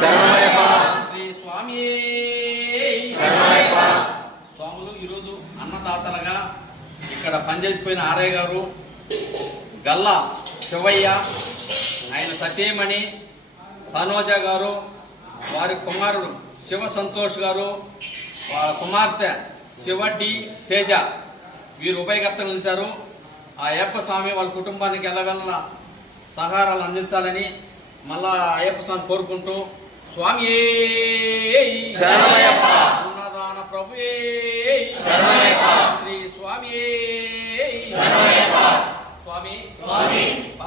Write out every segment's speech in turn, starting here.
శ్రీ స్వామి. స్వాములు ఈరోజు అన్నదాతలుగా ఇక్కడ పనిచేసిపోయిన ఆరయ్య గారు గల్లా శివయ్య ఆయన సతీమణి తనోజ గారు వారి కుమారుడు శివ సంతోష్ గారు వారి కుమార్తె శివ డి తేజ వీరు ఉభయకర్తలు నిలిచారు. ఆ అయ్యప్ప స్వామి వాళ్ళ కుటుంబానికి ఎలాగల్లా సహారాలు అందించాలని మళ్ళా అయ్యప్ప స్వామి కోరుకుంటూ స్వామి శరణమయ్యప్ప. అన్నదాన ప్రభు శ్రీ స్వామి. స్వామి. స్వామి శరణమయ్యప్ప.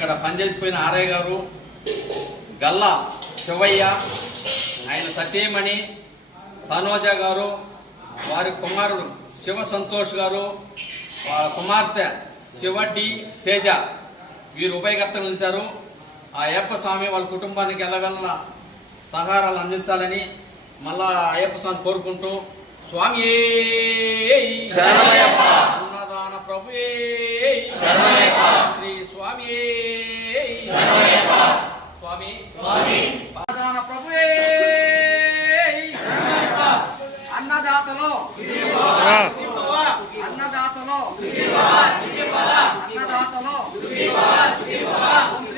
ఇక్కడ పనిచేసిపోయిన ఆరయ్య గారు గల్లా శివయ్య ఆయన సతీమణి తనోజ గారు వారి కుమారుడు శివ సంతోష్ గారు కుమార్తె శివ డి తేజ. వీరు ఉభయగత్తలు నిలిచారు. ఆ అయ్యప్ప స్వామి వాళ్ళ కుటుంబానికి ఎల్లవెల్ల సహారాలు అందించాలని మళ్ళా అయ్యప్ప స్వామి కోరుకుంటూ స్వామి ప్రభు. శ్రీ స్వామి তল দুটি বাবা দুটি বাবা দুটি বাবা তল দুটি বাবা দুটি